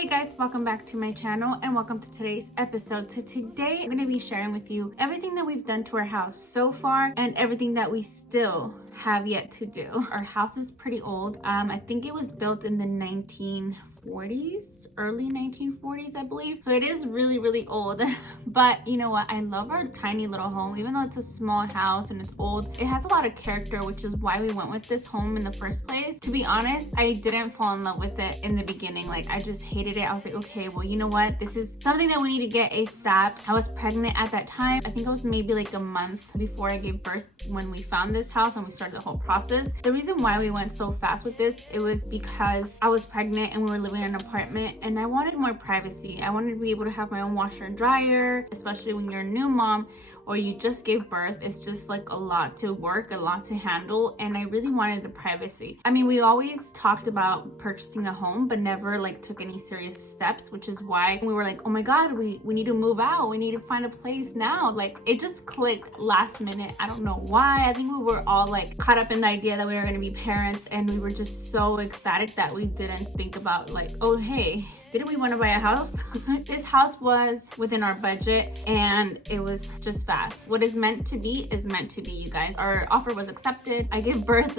Hey guys, welcome back to my channel and welcome to today's episode. So today I'm going to be sharing with you everything that we've done to our house so far and everything that we still have yet to do. Our house is pretty old. I think it was built in the 1940s, early 1940s, I believe. So it is really old. But you know what? I love our tiny little home. Even though it's a small house and it's old, it has a lot of character, which is why we went with this home in the first place. To be honest, I didn't fall in love with it in the beginning. Like, I just hated it. I was like, okay, well, you know what? This is something that we need to get ASAP. I was pregnant at that time. I think it was maybe like a month before I gave birth when we found this house and we started the whole process. The reason why we went so fast with this, it was because I was pregnant and we were living in an apartment and I wanted more privacy. I wanted to be able to have my own washer and dryer, especially when you're a new mom or you just gave birth. It's just like a lot to work, a lot to handle, and I really wanted the privacy. I mean, we always talked about purchasing a home but never like took any serious steps, which is why we were like, oh my god, we need to move out, we need to find a place now. Like, it just clicked last minute. I don't know why. I think we were all like caught up in the idea that we were going to be parents, and we were just so ecstatic that we didn't think about like, oh hey, didn't we want to buy a house? This house was within our budget and it was just fast. What is meant to be is meant to be, you guys. Our offer was accepted. I gave birth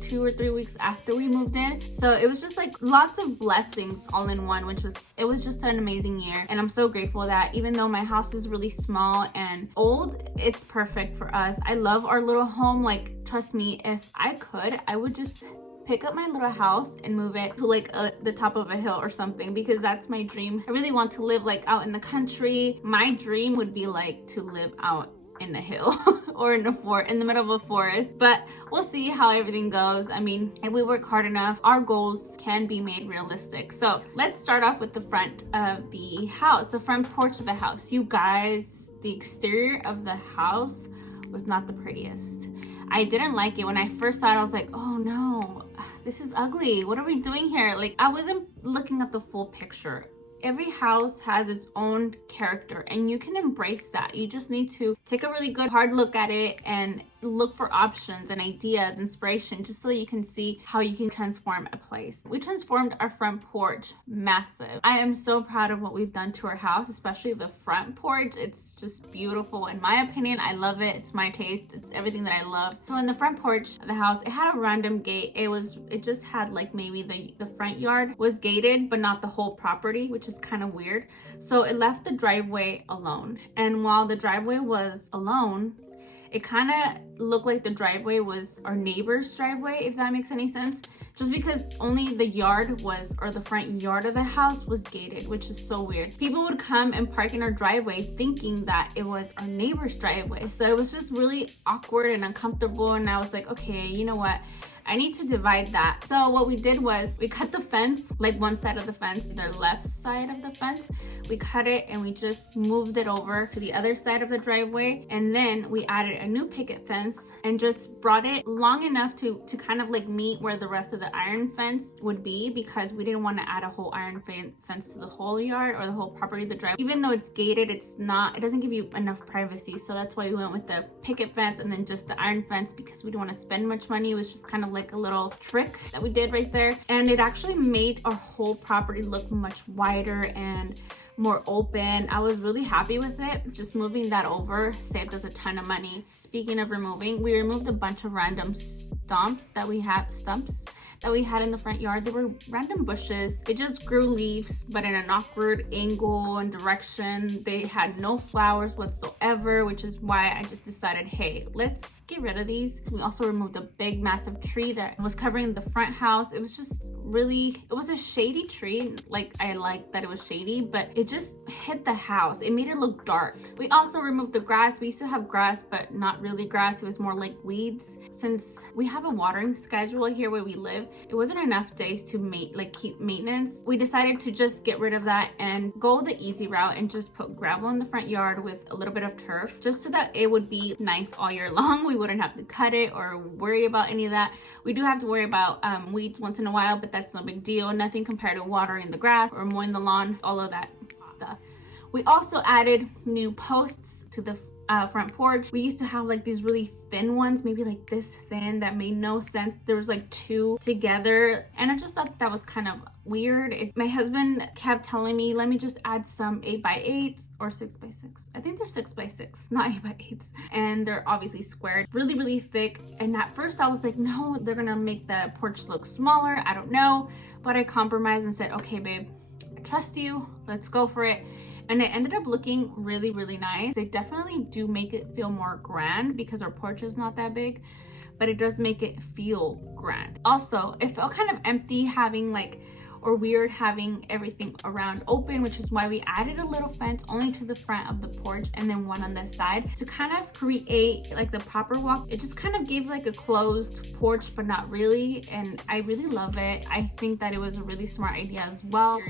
2 or 3 weeks after we moved in. So it was just like lots of blessings all in one, it was just an amazing year. And I'm so grateful that even though my house is really small and old, it's perfect for us. I love our little home. Like, trust me, if I could, I would just pick up my little house and move it to like the top of a hill or something, because that's my dream. I really want to live like out in the country. My dream would be like to live out in the hill or in the middle of a forest, but we'll see how everything goes. I mean, if we work hard enough, our goals can be made realistic. So let's start off with the front of the house, the front porch of the house. You guys, the exterior of the house was not the prettiest. I didn't like it. When I first saw it, I was like, oh no, this is ugly. What are we doing here? Like, I wasn't looking at the full picture. Every house has its own character and you can embrace that. You just need to take a really good hard look at it and look for options and ideas, inspiration, just so you can see how you can transform a place. We transformed our front porch massive. I am so proud of what we've done to our house, especially the front porch. It's just beautiful in my opinion. I love it. It's my taste. It's everything that I love. So in the front porch of the house, it had a random gate. It just had like maybe the front yard was gated, but not the whole property, which is kind of weird. So it left the driveway alone. And while the driveway was alone, it kind of looked like the driveway was our neighbor's driveway, if that makes any sense. Just because only the yard was, or the front yard of the house was gated, which is so weird. People would come and park in our driveway thinking that it was our neighbor's driveway. So it was just really awkward and uncomfortable. And I was like, okay, you know what? I need to divide that. So what we did was we cut the fence, like one side of the fence, the left side of the fence. We cut it and we just moved it over to the other side of the driveway. And then we added a new picket fence and just brought it long enough to kind of like meet where the rest of the iron fence would be, because we didn't want to add a whole iron fence to the whole yard or the whole property of the driveway. Even though it's gated, it doesn't give you enough privacy. So that's why we went with the picket fence and then just the iron fence, because we didn't want to spend much money. It was just kind of like a little trick that we did right there, and it actually made our whole property look much wider and more open. I was really happy with it. Just moving that over saved us a ton of money. Speaking of removing, we removed a bunch of random stumps that we had in the front yard. They were random bushes. It just grew leaves, but in an awkward angle and direction. They had no flowers whatsoever, which is why I just decided, hey, let's get rid of these. We also removed a big, massive tree that was covering the front house. It was just it was a shady tree. Like, I liked that it was shady, but it just hit the house. It made it look dark. We also removed the grass. We used to have grass, but not really grass. It was more like weeds. Since we have a watering schedule here where we live, it wasn't enough days to keep maintenance. We decided to just get rid of that and go the easy route and just put gravel in the front yard with a little bit of turf, just so that it would be nice all year long. We wouldn't have to cut it or worry about any of that. We do have to worry about weeds once in a while, but that's no big deal. Nothing compared to watering the grass or mowing the lawn, all of that stuff. We also added new posts to the front porch. We used to have like these really thin ones, maybe like this thin, that made no sense. There was like two together, and I just thought that was kind of weird. My husband kept telling me, let me just add some 8x8s or 6x6. I think they're 6x6, not 8x8s, and they're obviously squared, really thick. And at first I was like, no, they're gonna make the porch look smaller, I don't know. But I compromised and said, okay babe, I trust you, let's go for it. And it ended up looking really nice. They definitely do make it feel more grand because our porch is not that big, but it does make it feel grand. Also, it felt kind of empty having like, or weird having everything around open, which is why we added a little fence only to the front of the porch and then one on the side to kind of create like the proper walk. It just kind of gave like a closed porch, but not really, and I really love it. I think that it was a really smart idea as well.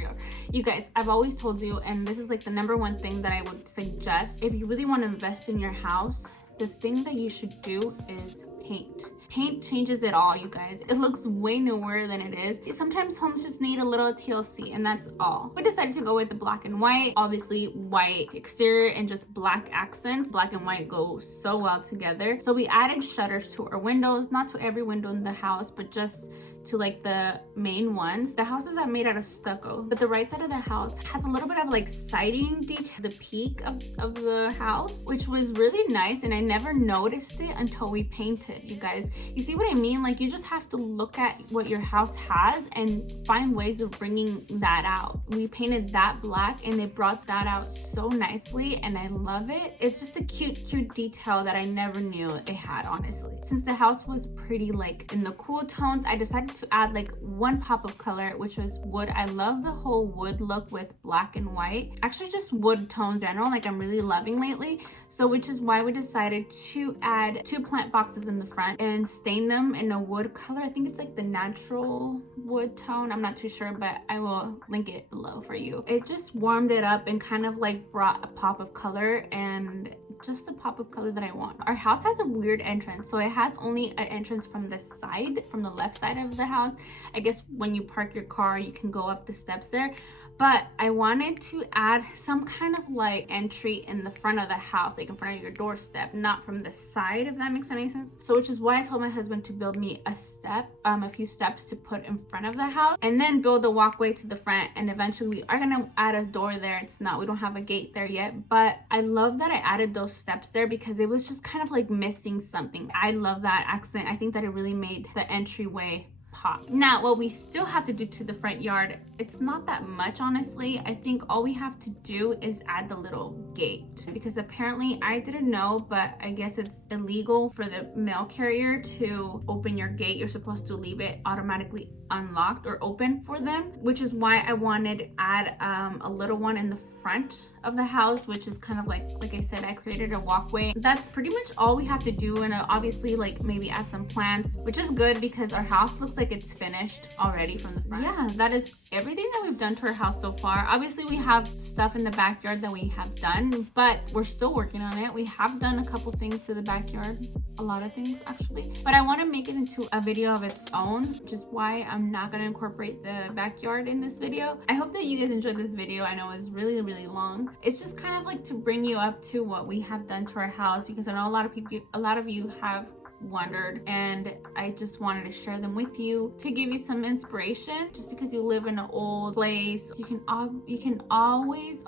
You guys, I've always told you, and this is like the number one thing that I would suggest, if you really want to invest in your house, the thing that you should do is paint. Paint changes it all, you guys. It looks way newer than it is. Sometimes homes just need a little TLC, and that's all. We decided to go with the black and white. Obviously, white exterior and just black accents. Black and white go so well together. So we added shutters to our windows, not to every window in the house, but just to like the main ones. The houses are made out of stucco, but the right side of the house has a little bit of like siding detail, the peak of the house, which was really nice, and I never noticed it until we painted. You guys, you see what I mean? Like, you just have to look at what your house has and find ways of bringing that out. We painted that black and it brought that out so nicely, and I love it. It's just a cute detail that I never knew it had, honestly. Since the house was pretty like in the cool tones, I decided to add like one pop of color, which was wood. I love the whole wood look with black and white. Actually, just wood tones in general, like I'm really loving lately. So which is why we decided to add 2 plant boxes in the front and stain them in a wood color. I think it's like the natural wood tone. I'm not too sure, but I will link it below for you. It just warmed it up and kind of like brought a pop of color, and just the pop of color that I want. Our house has a weird entrance, so it has only an entrance from the side, from the left side of the house. I guess when you park your car, you can go up the steps there. But I wanted to add some kind of like entry in the front of the house, like in front of your doorstep, not from the side, if that makes any sense. So which is why I told my husband to build me a few steps to put in front of the house, and then build a walkway to the front. And eventually we are gonna add a door there. We don't have a gate there yet, but I love that I added those steps there because it was just kind of like missing something. I love that accent. I think that it really made the entryway pop. Now, what we still have to do to the front yard, it's not that much, honestly. I think all we have to do is add the little gate, because apparently I didn't know, but I guess it's illegal for the mail carrier to open your gate. You're supposed to leave it automatically unlocked or open for them, which is why I wanted to add a little one in the front of the house, which is kind of like I said, I created a walkway. That's pretty much all we have to do, and obviously like maybe add some plants, which is good because our house looks like it's finished already from the front. Yeah, that is everything that we've done to our house so far. Obviously we have stuff in the backyard that we have done, but we're still working on it. We have done a couple things to the backyard, a lot of things actually, but I want to make it into a video of its own, which is why I'm not going to incorporate the backyard in this video. I hope that you guys enjoyed this video. I know it's really long. It's just kind of like to bring you up to what we have done to our house, because I know a lot of you have wondered, and I just wanted to share them with you to give you some inspiration. Just because you live in an old place, you can always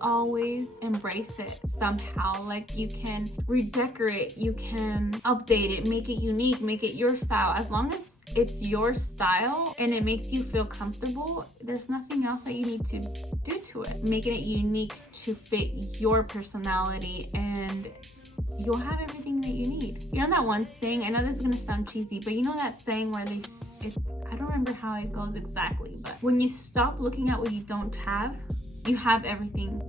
embrace it somehow. Like, you can redecorate, you can update it, make it unique, make it your style. As long as it's your style and it makes you feel comfortable, there's nothing else that you need to do to it. Making it unique to fit your personality, and you'll have everything that you need. You know that one saying, I know this is gonna sound cheesy, but you know that saying where I don't remember how it goes exactly, but when you stop looking at what you don't have, you have everything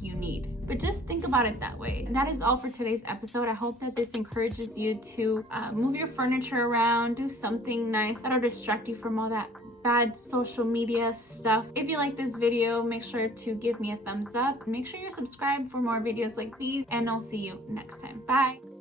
you need. But just think about it that way. And that is all for today's episode. I hope that this encourages you to move your furniture around, do something nice that'll distract you from all that bad social media stuff. If you like this video, make sure to give me a thumbs up. Make sure you're subscribed for more videos like these, and I'll see you next time. Bye.